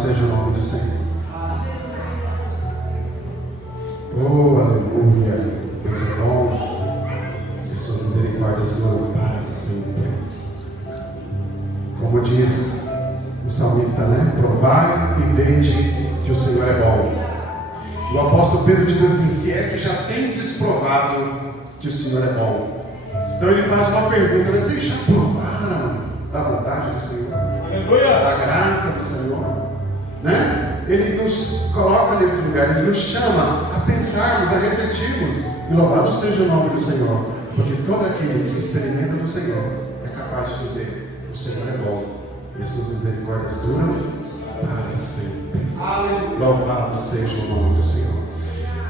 seja o nome do Senhor. Oh, aleluia. Deus é bom. E suas misericórdias duram para sempre. Como diz o salmista, né? Provai e vede que o Senhor é bom. O apóstolo Pedro diz assim: se é que já tendes provado que o Senhor é bom. Então ele faz uma pergunta: vocês já provaram da bondade do Senhor? Aleluia! Da graça do Senhor? Né? Ele nos coloca nesse lugar, ele nos chama a pensarmos, a refletirmos. E louvado seja o nome do Senhor, porque todo aquele que experimenta do Senhor é capaz de dizer: o Senhor é bom e as suas misericórdias duram para sempre. Louvado seja o nome do Senhor.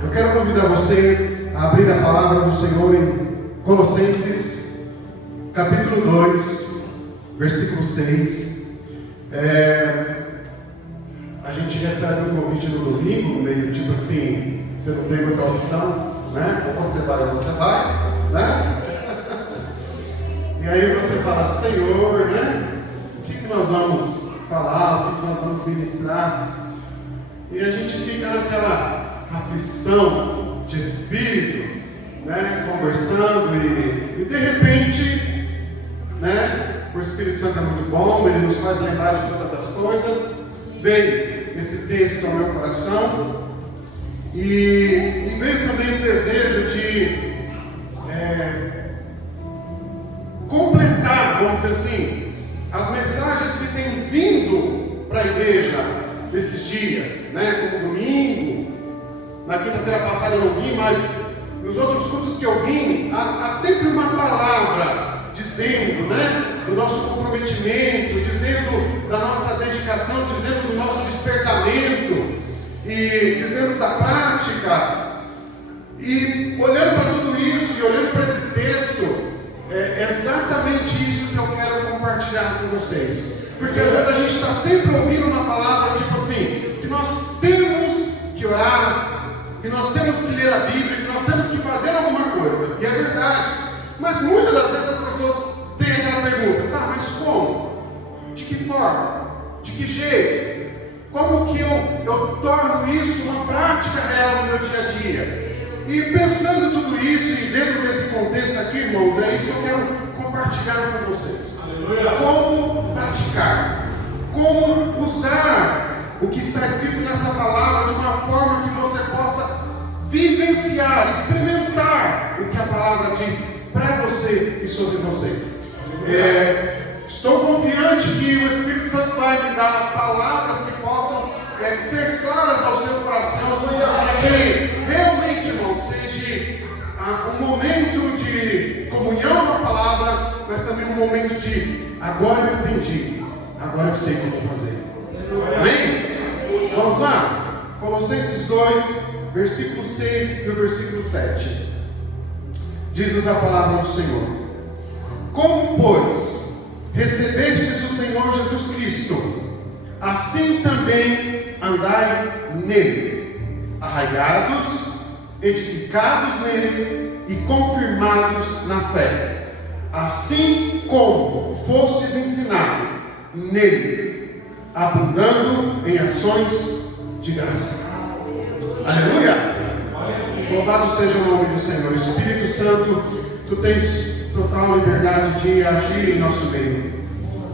Eu quero convidar você a abrir a palavra do Senhor em Colossenses capítulo 2, versículo 6. A gente recebe um convite no domingo, meio tipo assim, você não tem muita opção, né? Ou você vai ou você vai, né? E aí você fala: Senhor, né? O que nós vamos falar, o que nós vamos ministrar? E a gente fica naquela aflição de espírito, né? Conversando e de repente, né? O Espírito Santo é muito bom, ele nos faz lembrar de todas as coisas. Veio esse texto ao meu coração e veio também o desejo de completar, vamos dizer assim, as mensagens que têm vindo para a igreja nesses dias, né? Como domingo, na quinta-feira passada eu não vim, mas nos outros cultos que eu vim, há sempre uma palavra dizendo, né, do nosso comprometimento, dizendo da nossa dedicação, dizendo do nosso despertamento e dizendo da prática. E olhando para tudo isso e olhando para esse texto, é exatamente isso que eu quero compartilhar com vocês. Porque às vezes a gente está sempre ouvindo uma palavra tipo assim, que nós temos que orar, que nós temos que ler a Bíblia, que nós temos que fazer alguma coisa. E é verdade. Mas muitas das vezes as pessoas têm aquela pergunta: tá, mas como? De que forma? De que jeito? Como que eu torno isso uma prática real no meu dia a dia? E pensando em tudo isso e dentro desse contexto aqui, irmãos, é isso que eu quero compartilhar com vocês. Aleluia. Como praticar? Como usar o que está escrito nessa palavra de uma forma que você possa vivenciar, experimentar o que a palavra diz para você e sobre você. Estou confiante que o Espírito Santo vai me dar palavras que possam ser claras ao seu coração, para que realmente, irmão, seja um momento de comunhão com a palavra, mas também um momento de: agora eu entendi, agora eu sei o que eu vou fazer. Amém? Vamos lá? Colossenses 2, versículo 6 e o versículo 7. Diz-nos a palavra do Senhor: como, pois, recebestes o Senhor Jesus Cristo, assim também andai nele, arraigados, edificados nele e confirmados na fé, assim como fostes ensinados nele, abundando em ações de graça. Aleluia! Louvado seja o nome do Senhor. Espírito Santo, tu tens total liberdade de agir em nosso meio.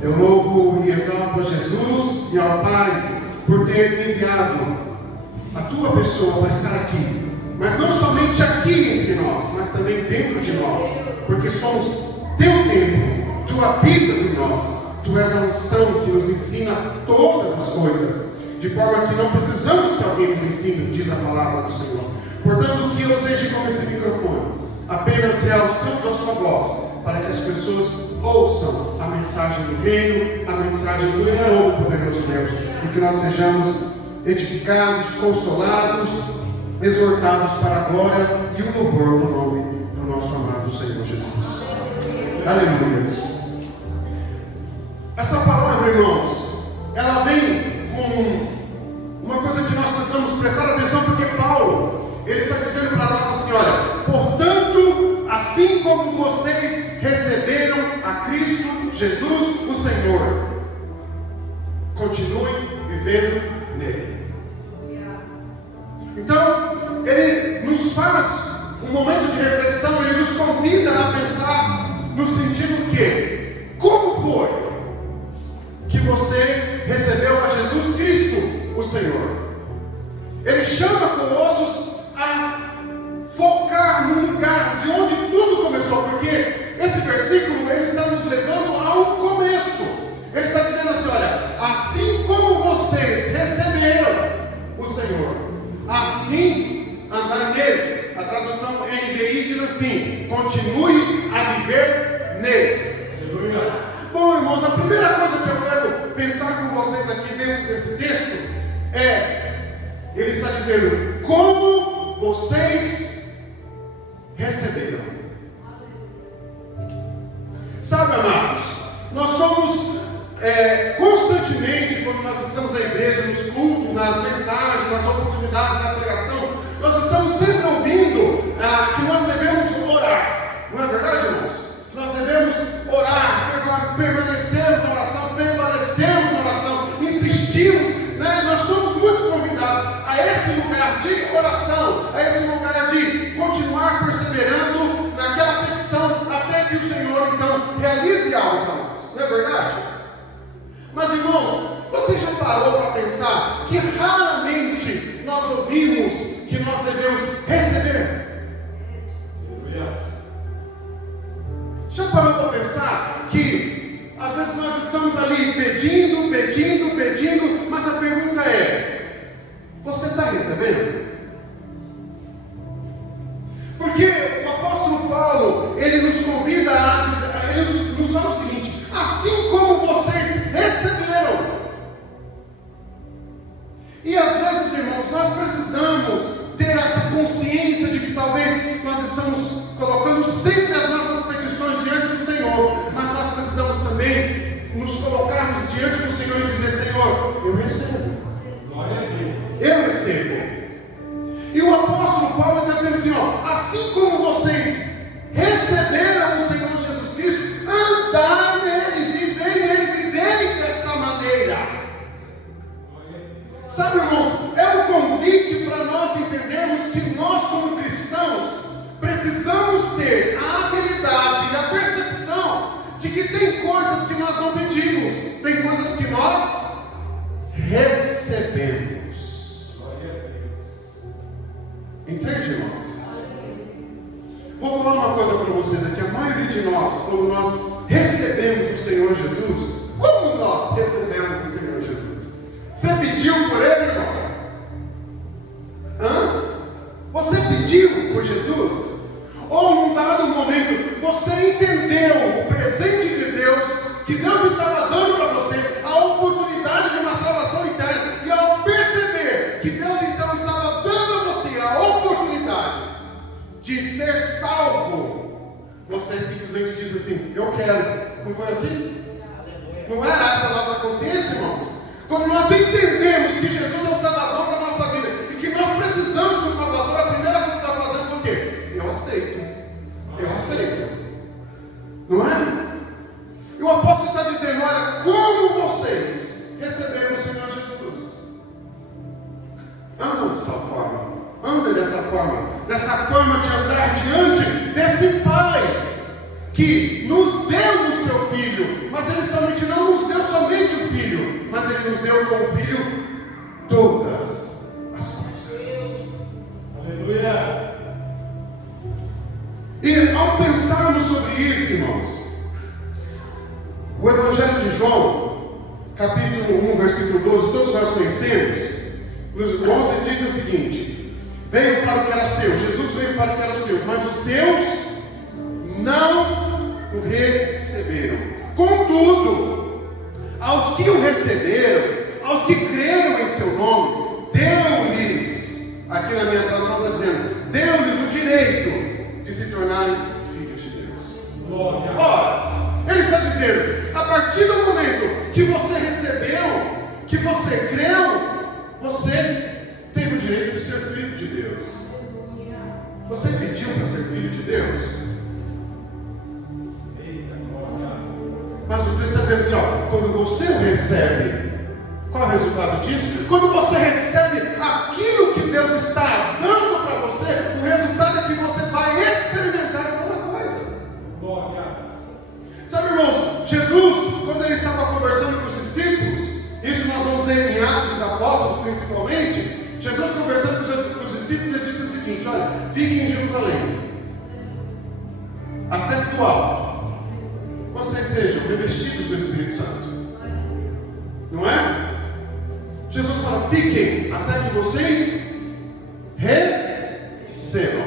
Eu louvo e exalto a Jesus e ao Pai por ter me enviado a tua pessoa para estar aqui, mas não somente aqui entre nós, mas também dentro de nós, porque somos teu templo, tu habitas em nós, tu és a unção que nos ensina todas as coisas, de forma que não precisamos que alguém nos ensine, diz a palavra do Senhor. Portanto, que eu seja como esse microfone, apenas realçando a sua voz, para que as pessoas ouçam a mensagem do reino, a mensagem do Todo-Poderoso Deus, e que nós sejamos edificados, consolados, exortados para a glória e o louvor do nome do nosso amado Senhor Jesus. Aleluia. Essa palavra, irmãos, ela vem com uma coisa que nós precisamos prestar atenção, porque Paulo, ele está dizendo para nós assim: olha, portanto, assim como vocês receberam a Cristo Jesus, o Senhor. continue vivendo nele. Então, ele nos faz um momento de reflexão, ele nos convida a pensar no sentido que, como foi que você recebeu a Jesus Cristo, o Senhor? Ele chama Colossos a focar no lugar de onde tudo começou, porque esse versículo ele está nos levando ao começo. Ele está dizendo assim: olha, assim como vocês receberam o Senhor, assim andar nele. A tradução NVI diz assim: continue a viver nele. Aleluia. Bom, irmãos, a primeira coisa que eu quero pensar com vocês aqui dentro desse texto é, ele está dizendo, como vocês receberam. Sabe, amados, nós somos constantemente, quando nós estamos na igreja, nos cultos, nas mensagens, nas oportunidades, na pregação, nós estamos sempre ouvindo que nós devemos orar. Não é verdade, irmãos? Que nós devemos orar, permanecermos na oração, prevalecermos na oração, insistimos, né? Nós somos muito convidados a esse lugar de oração, a esse lugar de continuar perseverando naquela petição, até que o Senhor, então, realize algo para nós. Não é verdade? Mas, irmãos, você já parou para pensar que raramente nós ouvimos que nós devemos receber? Já parou para pensar que às vezes nós estamos ali pedindo, mas a pergunta é: você está recebendo? Porque o apóstolo Paulo, ele nos convida ele nos fala o seguinte: assim como vocês receberam. E às vezes, irmãos, nós precisamos ter essa consciência de que talvez nós estamos colocando sempre as nossas petições diante do Senhor, mas nós precisamos também nos colocarmos diante do Senhor e dizer: Senhor, eu recebo. Glória a Deus. Eu recebo. E o apóstolo Paulo está dizendo assim: ó, assim como vocês receberam o Senhor Jesus Cristo, andar nele, viverem desta maneira. Sabe, irmãos, é um convite para nós entendermos que nós, como cristãos, precisamos ter a habilidade e a percepção de que tem coisas que nós não pedimos, tem coisas que nós recebemos. Entende, irmãos? Vou falar uma coisa para vocês aqui. A maioria de nós, quando nós recebemos o Senhor Jesus, como nós recebemos o Senhor Jesus? Você pediu por ele, irmão? Você pediu por Jesus? Ou num dado momento você entendeu o presente de Deus, que Deus estava dando para você, a oportunidade de uma salvação eterna, e ao perceber que Deus então estava dando a você a oportunidade de ser salvo, você simplesmente diz assim: eu quero. Não foi assim? Não é essa a nossa consciência, irmão? Quando nós entendemos que Jesus é o Salvador da nossa vida e que nós precisamos de um Salvador, a primeira coisa que está fazendo é o quê? Eu aceito. Não é? E o apóstolo está dizendo: olha, como vocês receberam o Senhor Jesus? Andam de tal forma, andem dessa forma de andar diante desse Pai que nos deu o seu Filho, mas Ele somente não nos deu somente o Filho, mas Ele nos deu com o Filho todas as coisas. Aleluia! E ao pensarmos sobre isso, irmãos, o Evangelho de João, capítulo 1, versículo 12, todos nós conhecemos. Nos 11 diz o seguinte: veio para o que era seu, Jesus veio para o que era os seus, mas os seus não o receberam. Contudo, aos que o receberam, aos que creram em seu nome, deu-lhes, aqui na minha tradução está dizendo, deu-lhes o direito de se tornarem filhos de Deus. Ora, ele está dizendo, a partir do momento que você recebeu, que você creu, você teve o direito de ser filho de Deus. Você pediu para ser filho de Deus? Mas o texto está dizendo assim, ó, quando você o recebe, Qual é o resultado disso? Quando você recebe aquilo que Deus está dando para você, o resultado é que você vai experimentar alguma coisa. Sabe, irmãos, Jesus, quando ele estava conversando com os discípulos, isso nós vamos ver em Atos dos Apóstolos principalmente, Jesus conversando com os discípulos, ele disse o seguinte: olha, fiquem em Jerusalém, até que do alto vocês sejam revestidos do Espírito Santo. Não é? Jesus fala, fiquem até que vocês recebam.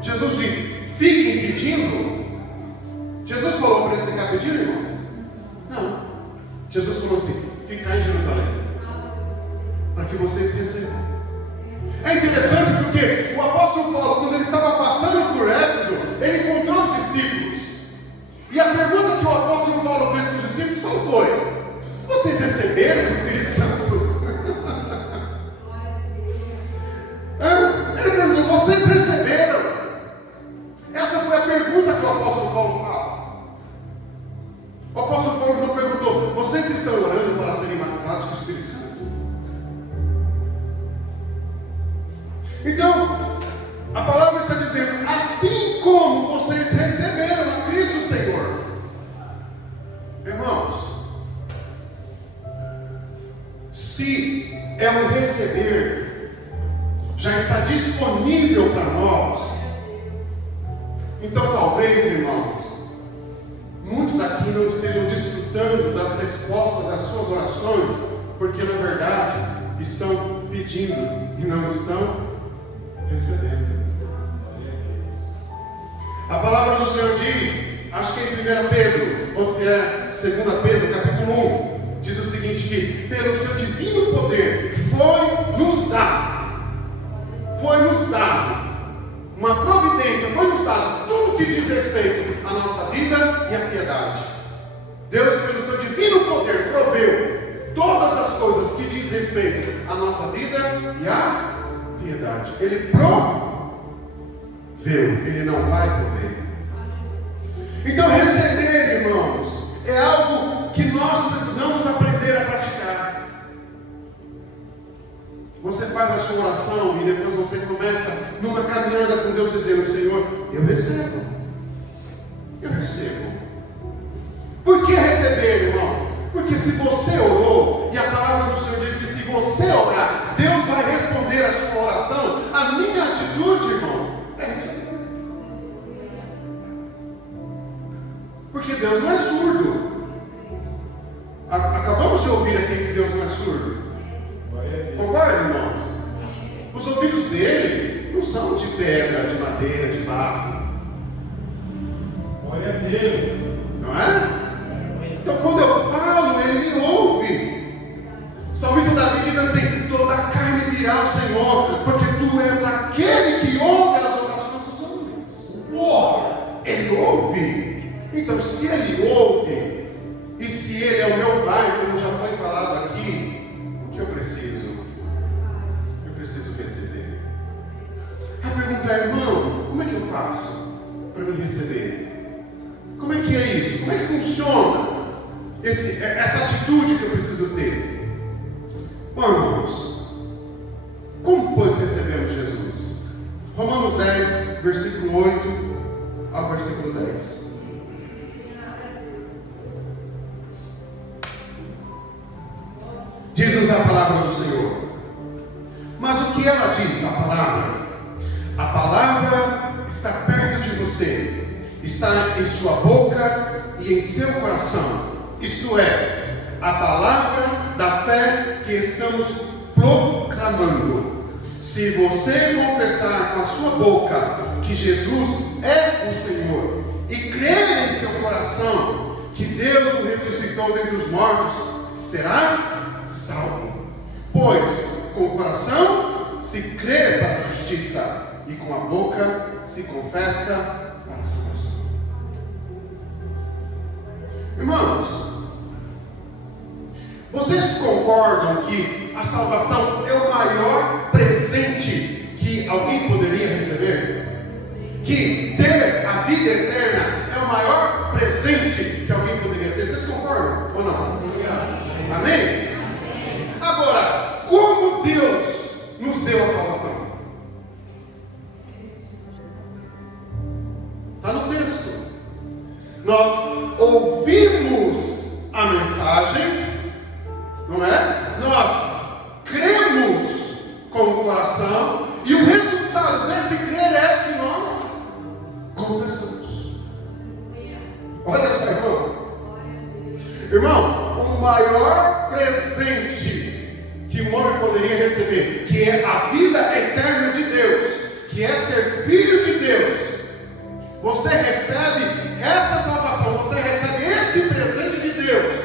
Jesus disse, fiquem pedindo. Jesus falou para eles ficar pedindo, irmãos? Não. Jesus falou assim, ficar em Jerusalém, para que vocês recebam. É interessante porque o apóstolo Paulo, quando ele estava passando por Éfeso, ele encontrou os discípulos. E a pergunta que o apóstolo Paulo fez para os discípulos, qual foi? Vocês receberam o Espírito Santo? Ele perguntou, vocês receberam? Essa foi a pergunta que o apóstolo Paulo fala. O apóstolo Paulo não perguntou, vocês estão orando para serem batizados com o Espírito Santo? Então, a palavra está dizendo, assim como vocês receberam a Cristo Senhor. Irmãos, se é um receber, já está disponível para nós, então talvez, irmãos, muitos aqui não estejam desfrutando das respostas das suas orações, porque na verdade estão pedindo e não estão recebendo. A palavra do Senhor diz, acho que é em 1 Pedro, ou se é 2 Pedro, capítulo 1, diz o seguinte, que pelo seu divino poder foi-nos dado uma providência, foi-nos dado tudo que diz respeito à nossa vida e à piedade. Deus, pelo seu divino poder, proveu todas as coisas que diz respeito à nossa vida e à piedade. Ele proveu, ele não vai prover. Então receber, irmãos, é algo que nós precisamos aprender a praticar. Você faz a sua oração e depois você começa numa caminhada com Deus dizendo, Senhor, eu recebo. Eu recebo. Por que receber, irmão? Porque se você orou, e a palavra do Senhor diz que se você orar, Deus vai responder a sua oração, a minha atitude, irmão, é receber. Porque Deus não é surdo. Acabamos de ouvir aqui que Deus não é surdo. Concorda, irmãos? Os ouvidos dele não são de pedra, de madeira, de barro. Glória a Deus. Não é? Então quando eu falo, ele me ouve. O salmista Davi diz assim, toda a carne virá ao Senhor, porque tu és aquele que ouve as orações dos homens. Ele ouve. Então se ele ouve, e se ele é o meu pai, como já foi falado aqui, o que eu preciso? Eu preciso receber. A pergunta é, irmão, como é que eu faço para me receber? Como é que é isso? Como é que funciona essa atitude que eu preciso ter? Bom, irmãos, como pois recebemos Jesus? Romanos 10, versículo 8 ao versículo 10. Diz-nos a palavra do Senhor. Mas o que ela diz, a palavra? A palavra está perto de você, está em sua boca e em seu coração. Isto é, a palavra da fé que estamos proclamando. Se você confessar com a sua boca que Jesus é o Senhor e crer em seu coração que Deus o ressuscitou dentre os mortos, serás salvo. Pois com o coração se crê para a justiça e com a boca se confessa para a salvação. Irmãos, vocês concordam que a salvação é o maior presente que alguém poderia receber? Que ter a vida eterna é o maior presente que alguém poderia ter? Vocês concordam ou não? Amém? Agora, a mensagem, não é? Nós cremos com o coração e o resultado desse crer é que nós confessamos. Olha só, irmão. Irmão, o maior presente que um homem poderia receber, que é a vida eterna de Deus, que é ser filho de Deus, você recebe essa salvação, você recebe esse presente de Deus,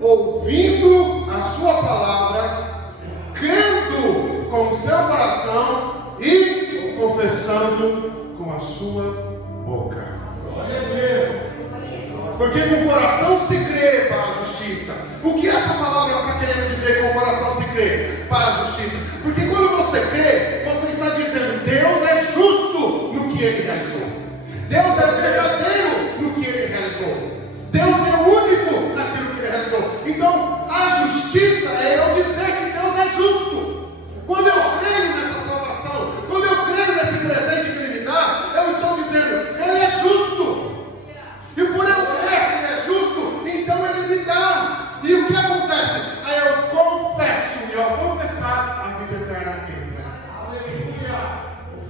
ouvindo a sua palavra, crendo com o seu coração e confessando com a sua boca. Glória a Deus. Porque com o coração se crê para a justiça. O que essa palavra está querendo dizer com o coração se crê para a justiça? Porque quando você crê, você está dizendo: Deus é justo no que Ele realizou. Deus é verdadeiro no que Ele realizou. Deus é único naquilo que Ele realizou. Então, a justiça é eu dizer que Deus é justo. Quando eu creio nessa salvação, quando eu creio nesse presente que Ele me dá, eu estou dizendo: Ele é justo. E por eu crer que Ele é justo, então Ele me dá. E o que acontece? Aí eu confesso, e ao confessar, a vida eterna entra.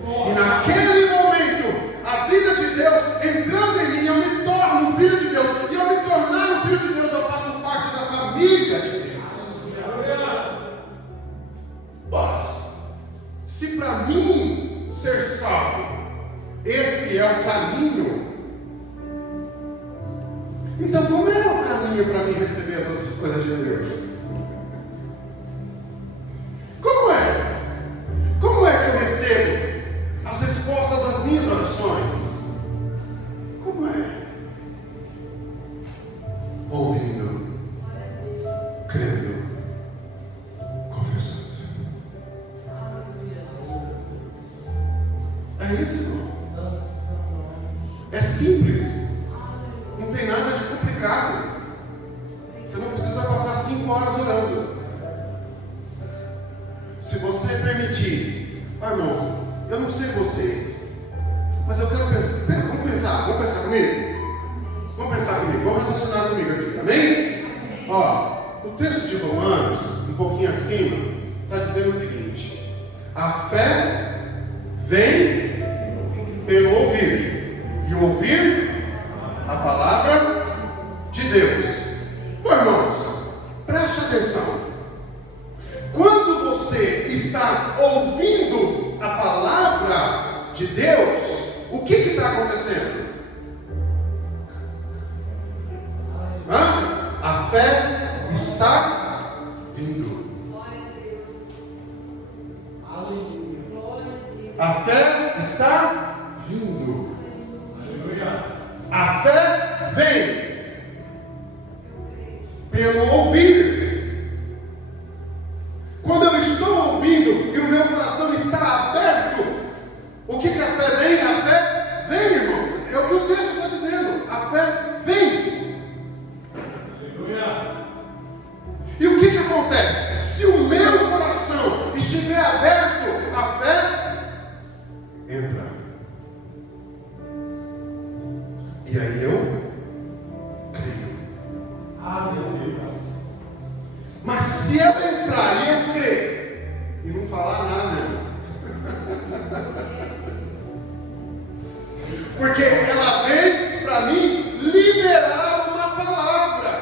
E naquele momento, a vida de Deus entrando em mim, eu me torno um filho de Deus. E ao me tornar um filho de Deus, eu faço parte da família de Deus. Mas, se para mim ser salvo, esse é o caminho, então como é o caminho para mim receber as outras coisas de Deus? Como é? Como é que eu recebo as respostas às minhas orações? Como é? Ouvindo, crendo, confessando. É isso, irmão. É simples. Não tem nada de complicado. Você não precisa passar 5 horas orando. Se você permitir, irmãos, eu não sei vocês, mas eu quero pensar. Vamos pensar comigo? Vamos pensar comigo, vamos raciocinar comigo aqui, amém? Ó, o texto de Romanos, um pouquinho acima, está dizendo o seguinte: a fé vem pelo ouvir, e o ouvir a palavra de Deus. Bom, irmãos, preste atenção. Quando você está ouvindo a palavra de Deus, o que está acontecendo? A fé está vindo. A fé está vindo. A fé vem pelo ouvir. Quando eu estou ouvindo e o meu coração está aberto, o que a fé vem? A fé vem, irmãos. É o que o texto está dizendo. A fé vem. E o que acontece? Se o meu coração estiver aberto, a fé entra. E aí eu creio. Mas se eu entrar e eu crer e não falar nada, porque ela vem para mim liberar uma palavra.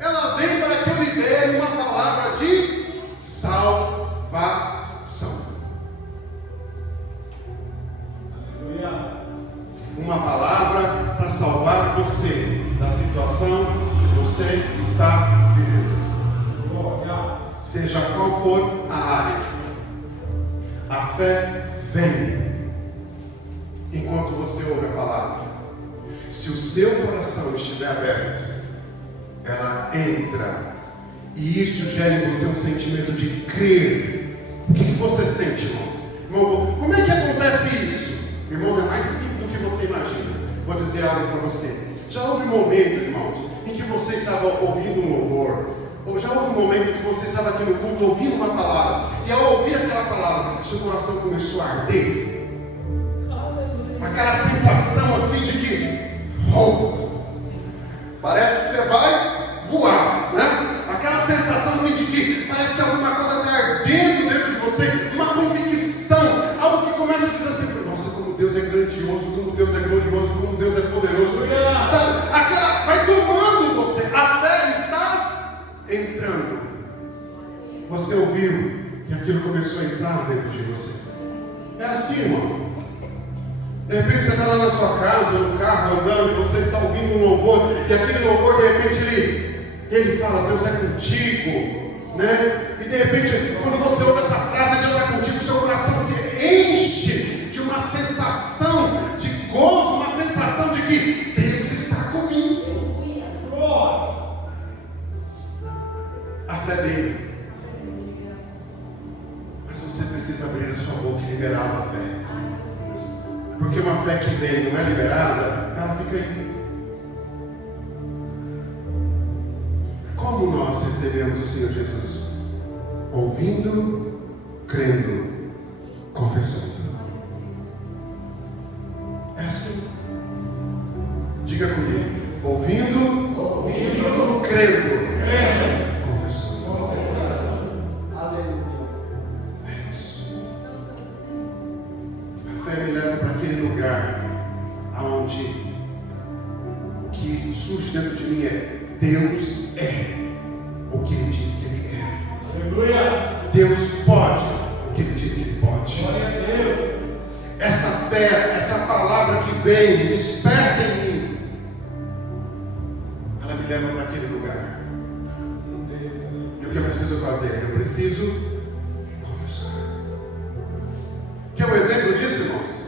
Ela vem para que eu libere uma palavra de salvação. Uma palavra para salvar você da situação que você está vivendo, seja qual for a área. A fé vem enquanto você ouve a palavra. Se o seu coração estiver aberto, ela entra, e isso gera em você um sentimento de crer. O que você sente, irmãos? Irmão, como é que acontece isso? Irmãos, é mais simples do que você imagina. Vou dizer algo para você. Já houve um momento, irmãos, em que você estava ouvindo um louvor, ou já houve um momento em que você estava aqui no culto ouvindo uma palavra, e ao ouvir aquela palavra, seu coração começou a arder? Aquela sensação assim de que, começou a entrar dentro de você. É assim, irmão. De repente você está lá na sua casa, no carro, andando, e você está ouvindo um louvor, e aquele louvor, de repente, ele fala, Deus é contigo, né? E de repente, quando você ouve essa frase, Deus é contigo, seu coração se enche de uma sensação de gozo, uma sensação de que Deus está comigo. A fé dele. Mas você precisa abrir a sua boca e liberar a fé. Porque uma fé que vem e não é liberada, ela fica aí. Como nós recebemos o Senhor Jesus? Ouvindo, crendo, confessando. É assim. Diga comigo. Ouvindo, crendo, confessando. É isso. A fé me leva para aquele lugar onde o que surge dentro de mim é: Deus é o que Ele diz que Ele é. Aleluia. Deus pode o que Ele diz que Ele pode. Glória a Deus. Essa fé, essa palavra que vem e desperta em mim, ela me leva para aquele lugar. E o que eu preciso fazer? Eu preciso confessar. Quer um exemplo disso, irmãos?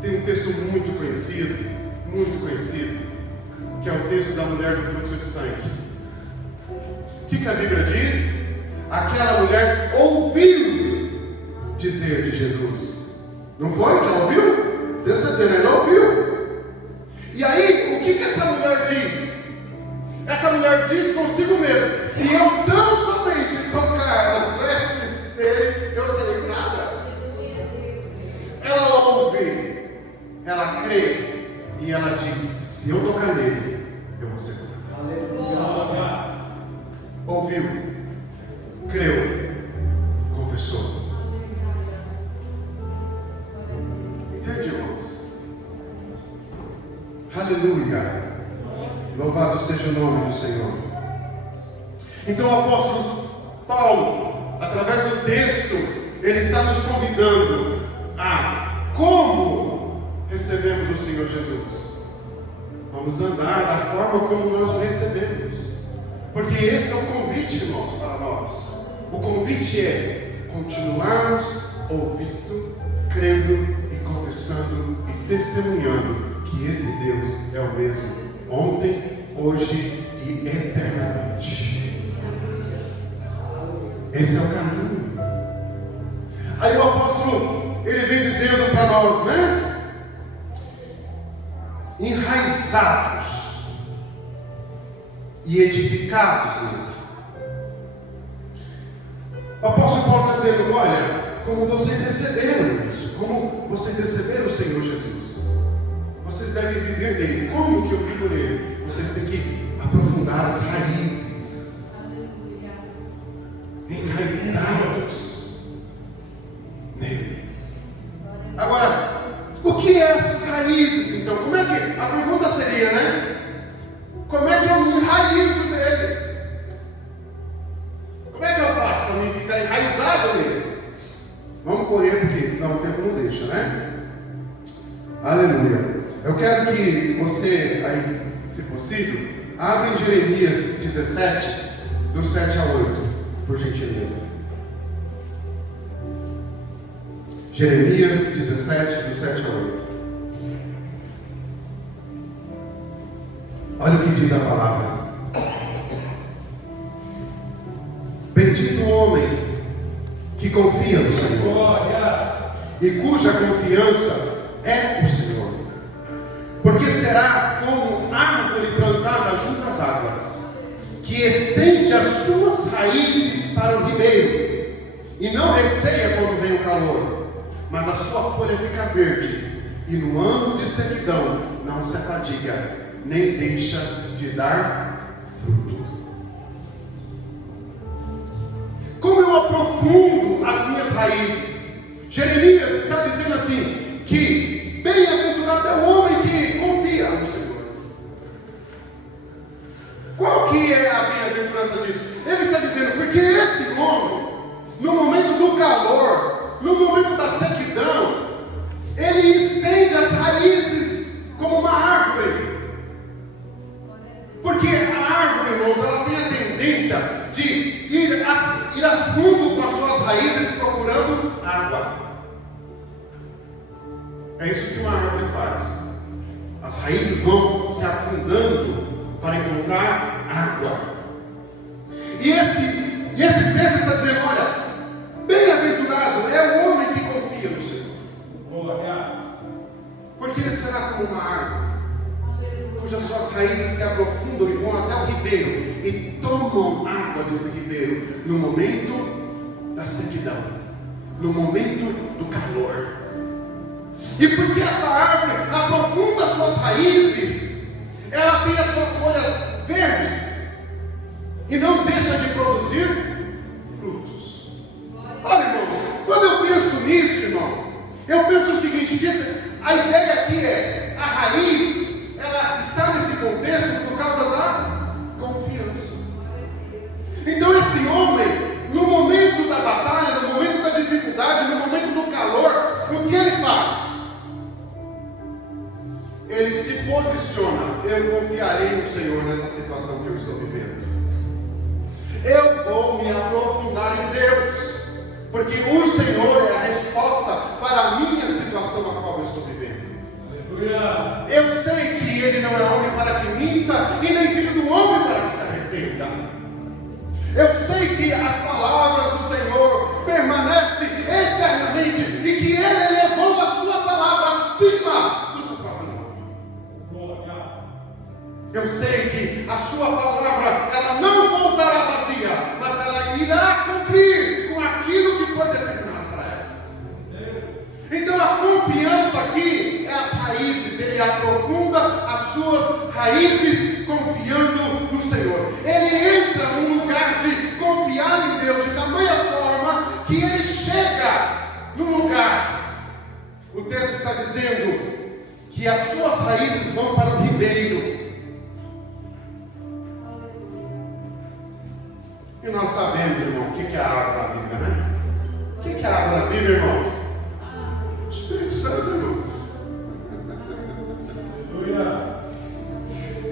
Tem um texto muito conhecido, que é o texto da mulher do fluxo de sangue. O que a Bíblia diz? Aquela mulher ouviu dizer de Jesus. Não foi que ela ouviu? Deus está dizendo, ela ouviu. E aí, o que essa mulher diz? Essa mulher diz consigo mesma: se eu tão somente tocar nas vestes dele, eu serei curada. Ela ouve, ela crê, e ela diz: se eu tocar nele, eu vou ser curada. Ouviu, creu, confessou. Entende, irmãos? Aleluia. Louvado seja o nome do Senhor. Então o apóstolo Paulo, através do texto, ele está nos convidando a como recebemos o Senhor Jesus. Vamos andar da forma como nós o recebemos. Porque esse é o convite, irmãos, para nós. O convite é continuarmos ouvindo, crendo e confessando e testemunhando que esse Deus é o mesmo ontem, hoje e eternamente. Esse é o caminho. Aí o apóstolo, ele vem dizendo para nós, né? Enraizados e edificados nele. O apóstolo Paulo está dizendo: olha, como vocês receberam isso, como vocês receberam o Senhor Jesus, vocês devem viver nele. Como que eu vivo nele? Vocês têm que aprofundar as raízes. Enraizados nele. Agora, o que é essas raízes então? Como é que, a pergunta seria, né? Como é que eu me enraizo nele? Como é que eu faço para mim ficar enraizado nele? Vamos correr, porque senão o tempo não deixa, né? Aleluia. Eu quero que você, aí, se possível, abra em Jeremias 17, do 7 a 8, por gentileza. Jeremias 17, do 7 a 8. Olha o que diz a palavra. Bendito o homem que confia no Senhor e cuja confiança é o Senhor, porque será como árvore plantada junto às águas, que estende as suas raízes para o ribeiro e não receia quando vem o calor, mas a sua folha fica verde, e no ano de sequidão não se afadiga, nem deixa de dar fruto. Como eu aprofundo as minhas raízes? Jeremias está dizendo assim, que bem-aventurado é o homem que confia no Senhor. Qual que é a bem-aventurança disso? Ele está dizendo, porque esse homem, irmãos, ela tem a tendência de ir a fundo com as suas raízes procurando água. É isso que uma árvore faz. As raízes vão se afundando para encontrar água. E esse texto está dizendo, olha, bem-aventurado é o homem que confia no Senhor. Porque ele será como uma árvore, cujas suas raízes se aprofundam e vão até o ribeiro, e tomam água desse ribeiro, no momento da sequidão, no momento do calor. E porque essa árvore aprofunda suas raízes, ela tem as suas folhas verdes, e não deixa de produzir frutos. Olha, irmãos, quando eu penso nisso, irmão, eu penso o seguinte, que a ideia aqui é, a raiz, ela está nesse contexto por causa da confiança. Então esse homem, no momento da batalha, no momento da dificuldade, no momento do calor, o que ele faz? Ele se posiciona, eu confiarei no Senhor nessa situação que eu estou vivendo. Eu vou me aprofundar em Deus, porque o Senhor é a resposta para a minha situação a qual eu estou vivendo. Aleluia. Eu sei que Ele não é homem para que minta, e nem filho do homem para que se arrependa. Eu sei que as palavras do Senhor permanecem eternamente, e que Ele levou a sua palavra acima do seu próprio nome. Eu sei que a sua palavra, ela não voltará vazia, mas ela irá cumprir com aquilo que foi determinado para ela. Então a confiança aqui é as raízes. Ele aprofunda as suas raízes confiando no Senhor. Ele entra num lugar de confiar em Deus de tamanha forma que ele chega num lugar. O texto está dizendo que as suas raízes vão para o ribeiro. E nós sabemos, irmão, o que é a água na Bíblia, né? O que é a água na Bíblia, irmão? O Espírito Santo, irmão.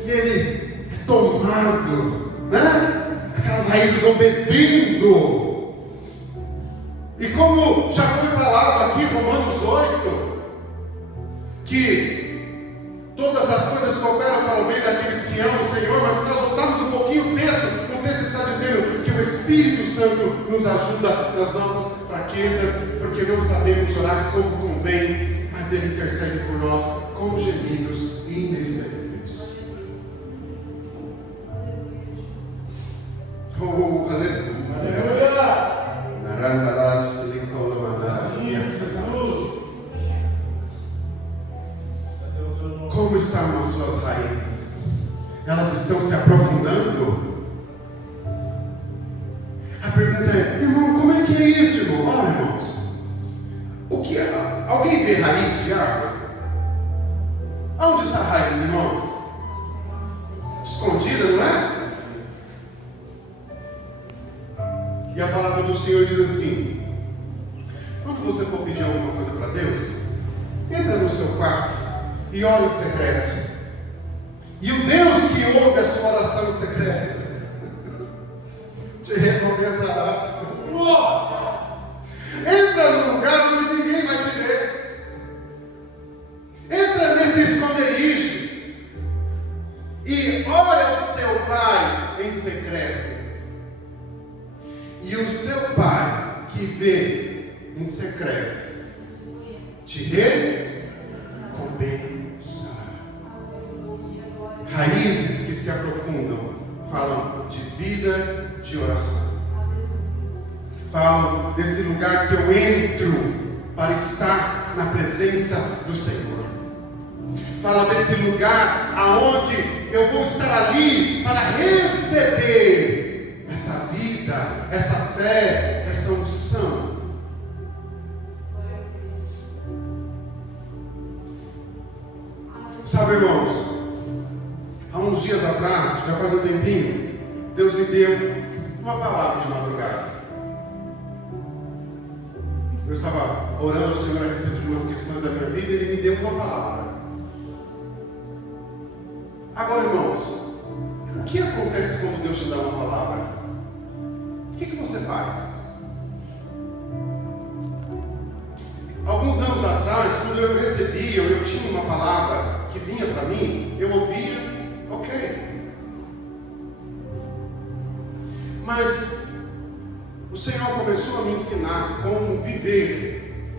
E ele é tomado, né? Aquelas raízes vão bebendo. E como já foi falado aqui, Romanos 8, que todas as coisas cooperam para o bem daqueles que amam o Senhor, mas se nós voltarmos um pouquinho o texto está dizendo que o Espírito Santo nos ajuda nas nossas fraquezas, porque não sabemos orar como convém, mas Ele intercede por nós com gemidos inexprimíveis. Oh, aleluia! Como estão as suas raízes? Elas estão se aprofundando? A pergunta é, irmão, como é que é isso, irmão? Olha, irmãos, o que é? Alguém vê raiz de árvore? Onde está a raiz, irmãos? Escondida, não é? E a palavra do Senhor diz assim: quando você for pedir alguma coisa para Deus, entra no seu quarto e ora em secreto. E o Deus que ouve a sua oração em secreto te recompensará. Entra num lugar onde ninguém vai te ver. Entra nesse esconderijo e ora ao seu Pai em secreto. E o seu Pai que vê em secreto te recompensará. Raízes que se aprofundam falam de vida, de oração. Falam desse lugar que eu entro para estar na presença do Senhor. Fala desse lugar aonde eu vou estar ali para receber essa vida, essa fé, essa unção. Sabe, irmãos, há uns dias atrás, já faz um tempinho, Deus me deu uma palavra de madrugada. Eu estava orando ao Senhor a respeito de umas questões da minha vida e Ele me deu uma palavra. Agora, irmãos, o que acontece quando Deus te dá uma palavra? O que você faz? Alguns anos atrás, quando eu recebia, eu tinha uma palavra que vinha para mim, eu ouvia, ok. Mas o Senhor começou a me ensinar como viver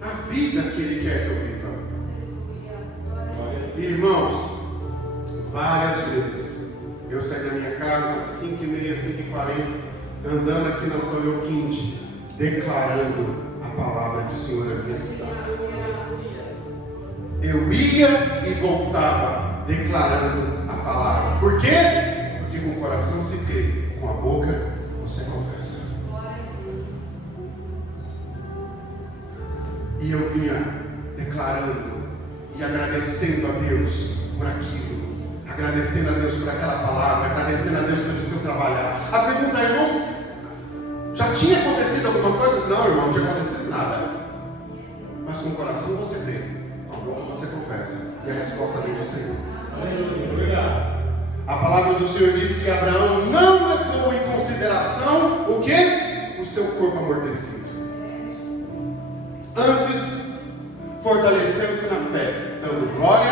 a vida que Ele quer que eu viva. E, irmãos, várias vezes eu saí da minha casa às 5h30, 5h40, andando aqui na São Leoquinte, declarando a palavra que o Senhor havia me dado. Eu ia e voltava declarando a palavra. Por quê? Porque com o coração se crê, com a boca você confessa. E eu vinha declarando e agradecendo a Deus por aquilo, agradecendo a Deus por aquela palavra, agradecendo a Deus pelo seu trabalhar. A pergunta é, irmãos, já tinha acontecido alguma coisa? Não, irmão, não tinha acontecido nada. Mas com o coração você crê, com a boca você confessa, e a resposta vem do Senhor. A palavra do Senhor diz que Abraão não levou em consideração o quê? O seu corpo amortecido. Antes, fortaleceu-se na fé, dando glória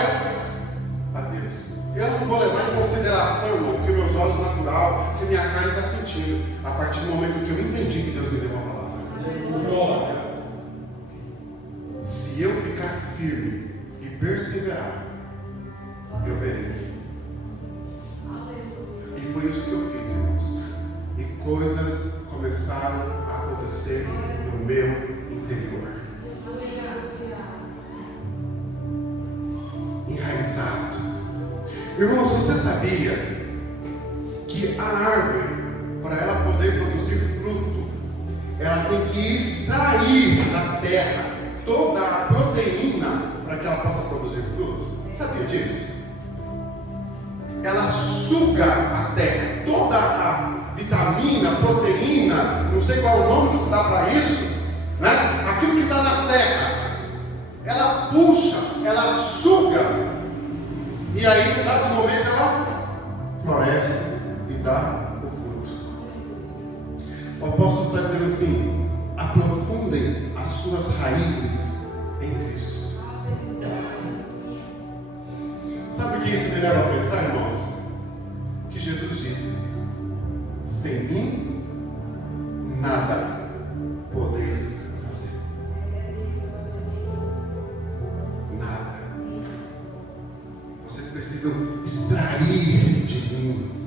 a Deus. Eu não vou levar em consideração, irmão, que meus olhos natural, que minha carne está sentindo, a partir do momento que eu entendi que Deus me deu uma palavra. Se eu ficar firme e perseverar, eu verei. E foi isso que eu fiz, irmãos. E coisas começaram a acontecer no meu interior. Enraizado. Irmãos, você sabia que a árvore, para ela poder produzir fruto, ela tem que extrair da terra toda a proteína para que ela possa produzir fruto? Sabia disso? Ela suga a terra, toda a vitamina, proteína, não sei qual é o nome que se dá para isso, né? Aquilo que está na terra, ela puxa, ela suga, e aí, em dado momento, ela floresce e dá o fruto. O apóstolo está dizendo assim: aprofundem as suas raízes em Cristo. Sabe o que isso me leva a pensar, irmãos? Que Jesus disse: sem mim, nada podeis fazer. Nada. Vocês precisam extrair de mim